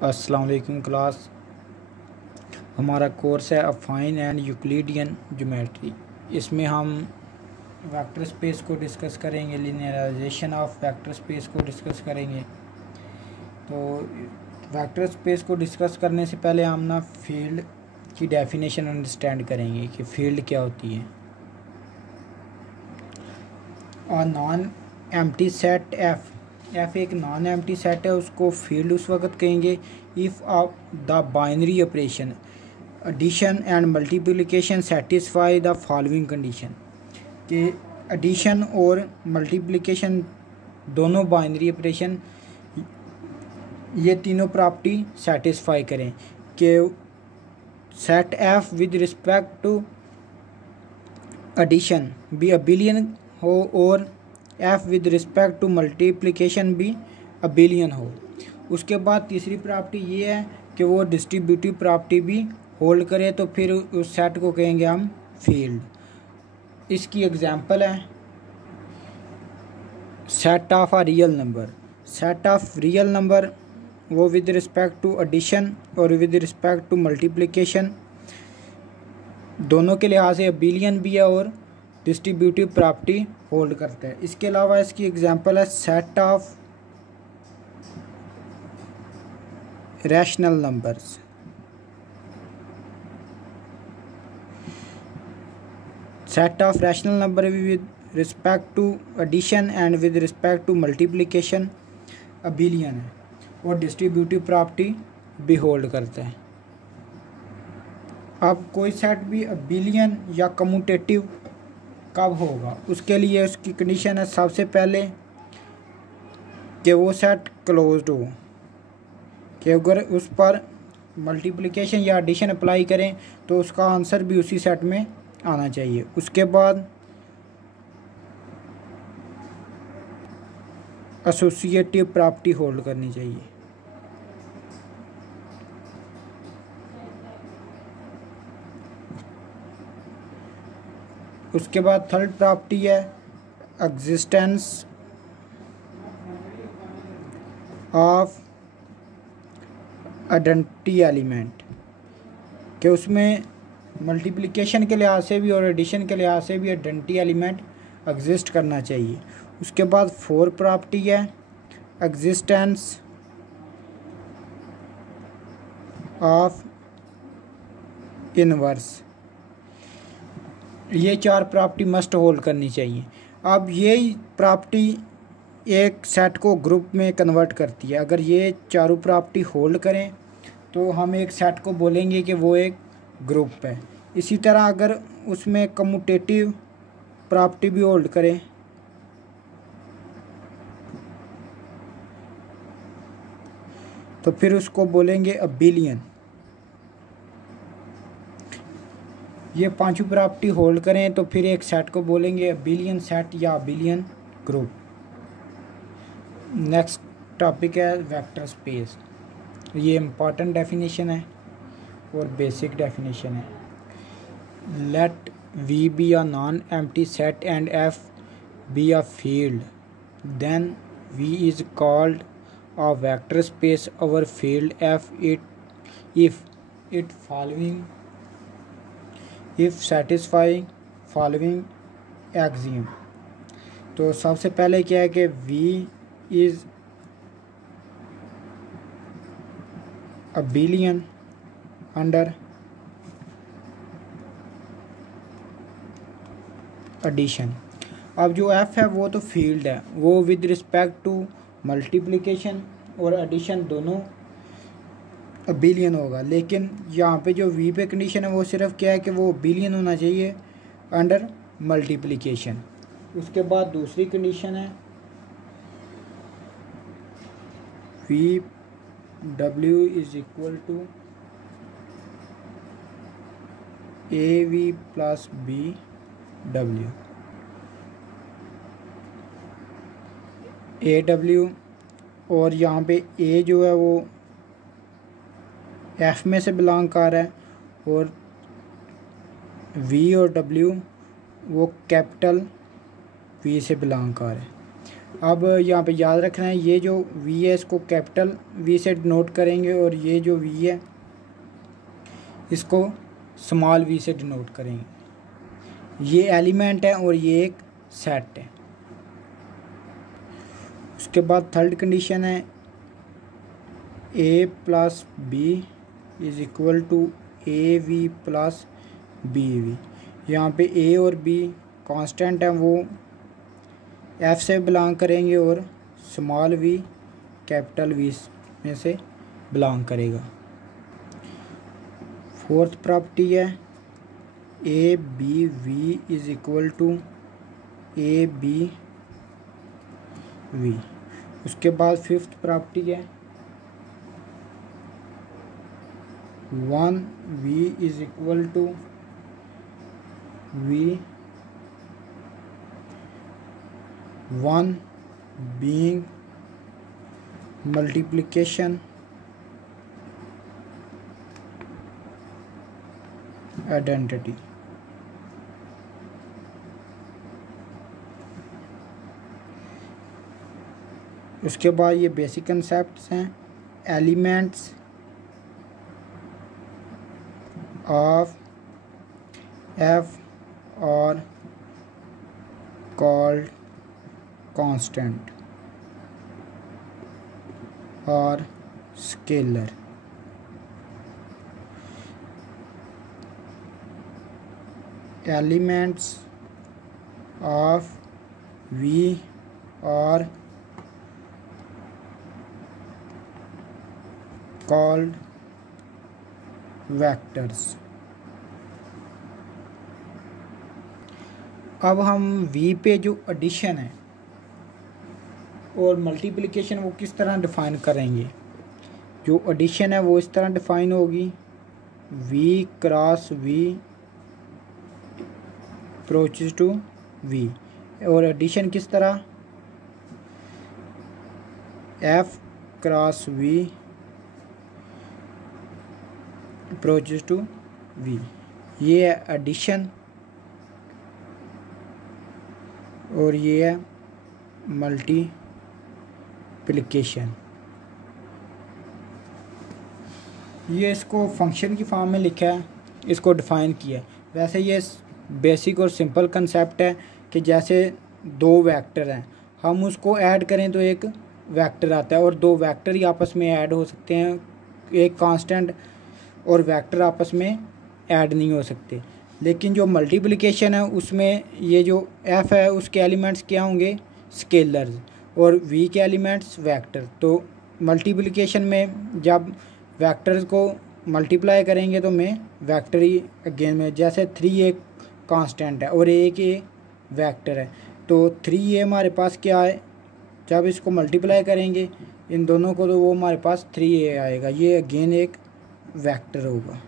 अस्सलाम वालेकुम क्लास। हमारा कोर्स है अफाइन एंड यूक्लिडियन ज्योमेट्री। इसमें हम वेक्टर स्पेस को डिस्कस करेंगे, लिनियराइजेशन ऑफ वेक्टर स्पेस को डिस्कस करेंगे। तो वेक्टर स्पेस को डिस्कस करने से पहले हम ना फील्ड की डेफिनेशन अंडरस्टैंड करेंगे कि फील्ड क्या होती है। और नॉन एम्प्टी सेट एफ एक नॉन एम्प्टी सेट है, उसको फील्ड उस वक्त कहेंगे if of the binary operation addition and multiplication satisfy the following condition, कि एडिशन और मल्टीप्लिकेशन दोनों बाइनरी ऑपरेशन ये तीनों प्रॉपर्टी सेटिस्फाई करें कि set F with respect to addition भी अबिलियन हो और F with respect to multiplication भी अबिलियन हो। उसके बाद तीसरी प्रॉपर्टी ये है कि वो डिस्ट्रीब्यूटिव प्रॉपर्टी भी होल्ड करे, तो फिर उस सेट को कहेंगे हम फील्ड। इसकी एग्जांपल है set of a real number. Set of real number वो विद रिस्पेक्ट टू एडिशन और विद रिस्पेक्ट टू मल्टीप्लिकेशन दोनों के लिहाज से अबिलियन भी है और डिस्ट्रीब्यूटिव प्रॉपर्टी होल्ड करता है। इसके अलावा इसकी एग्जांपल है set of rational numbers. Set of rational number with respect to addition and with respect to multiplication abelian है और डिस्ट्रीब्यूटिव प्रॉपर्टी भी होल्ड करता है। अब कोई सेट भी अबिलियन या कम्यूटेटिव कब होगा, उसके लिए उसकी कंडीशन है सबसे पहले कि वो सेट क्लोज्ड हो, कि अगर उस पर मल्टीप्लिकेशन या एडिशन अप्लाई करें तो उसका आंसर भी उसी सेट में आना चाहिए। उसके बाद एसोसिएटिव प्रॉपर्टी होल्ड करनी चाहिए। उसके बाद थर्ड प्रॉपर्टी है एग्जिस्टेंस ऑफ आइडेंटिटी एलिमेंट, कि उसमें मल्टीप्लिकेशन के लिहाज से भी और एडिशन के लिहाज से भी आइडेंटिटी एलिमेंट एग्जिस्ट करना चाहिए। उसके बाद फोर्थ प्रॉपर्टी है एग्जिस्टेंस ऑफ इनवर्स। ये चार प्रॉपर्टी मस्ट होल्ड करनी चाहिए। अब ये प्रॉपर्टी एक सेट को ग्रुप में कन्वर्ट करती है। अगर ये चारों प्रॉपर्टी होल्ड करें तो हम एक सेट को बोलेंगे कि वो एक ग्रुप है। इसी तरह अगर उसमें कम्यूटेटिव प्रॉपर्टी भी होल्ड करें तो फिर उसको बोलेंगे अबिलियन। ये पांचों प्रॉपर्टी होल्ड करें तो फिर एक सेट को बोलेंगे अबिलियन सेट या अबिलियन ग्रुप। नेक्स्ट टॉपिक है वेक्टर स्पेस। ये इम्पॉर्टेंट डेफिनेशन है और बेसिक डेफिनेशन है। Let V be a non empty set and F be a field, then V is called a vector space. Over field F if it following if satisfying following axiom. तो सबसे पहले क्या है कि V is abelian under addition. अब जो F है वो तो फील्ड है, वो विद रिस्पेक्ट टू मल्टीप्लिकेशन और एडिशन दोनों अबिलियन होगा। लेकिन यहाँ पे जो V पे कंडीशन है वो सिर्फ क्या है कि वो अबिलियन होना चाहिए अंडर मल्टीप्लिकेशन। उसके बाद दूसरी कंडीशन है V W is equal to AV plus BW। AW और यहाँ पे A जो है वो F में से बिलोंग कर रहा है और V और W वो कैपिटल V से बिलोंग कर रहा है। अब यहाँ पे याद रखना है, ये जो v है इसको कैपिटल V से डिनोट करेंगे और ये जो v है इसको स्मॉल v से डिनोट करेंगे। ये एलिमेंट है और ये एक सेट है। उसके बाद थर्ड कंडीशन है a plus B is equal to A V plus B V. यहाँ पे a और b कांस्टेंट हैं, वो f से बिलोंग करेंगे और स्मॉल v कैपिटल V में से बिलोंग करेगा। फोर्थ प्रॉपर्टी है A B V is equal to A B V. उसके बाद फिफ्थ प्रॉपर्टी है 1v is equal to v 1 being multiplication identity। उसके बाद ये बेसिक कंसेप्ट्स हैं। Elements of f are called constant or scalar। Elements of V are called vectors। अब हम V पे जो एडिशन है और मल्टीप्लिकेशन वो किस तरह डिफ़ाइन करेंगे। जो एडिशन है वो इस तरह डिफ़ाइन होगी, V cross V approaches to V। और एडिशन किस तरह, F cross V approaches to V। ये है एडिशन और ये है मल्टीप्लिकेशन। ये इसको फंक्शन की फॉर्म में लिखा है, इसको डिफ़ाइन किया है। वैसे ये बेसिक और सिंपल कंसेप्ट है कि जैसे दो वेक्टर हैं, हम उसको ऐड करें तो एक वेक्टर आता है और दो वेक्टर ही आपस में ऐड हो सकते हैं। एक कांस्टेंट और वेक्टर आपस में ऐड नहीं हो सकते। लेकिन जो मल्टीप्लिकेशन है उसमें ये जो f है उसके एलिमेंट्स क्या होंगे, स्केलर्स, और v के एलिमेंट्स वेक्टर। तो मल्टीप्लिकेशन में जब वेक्टर्स को मल्टीप्लाई करेंगे तो में वेक्टर ही अगेन में, जैसे 3 एक कांस्टेंट है और एक ये वेक्टर है, तो 3a हमारे पास क्या है, जब इसको मल्टीप्लाई करेंगे इन दोनों को तो वो हमारे पास 3a आएगा। ये अगेन एक वेक्टर होगा।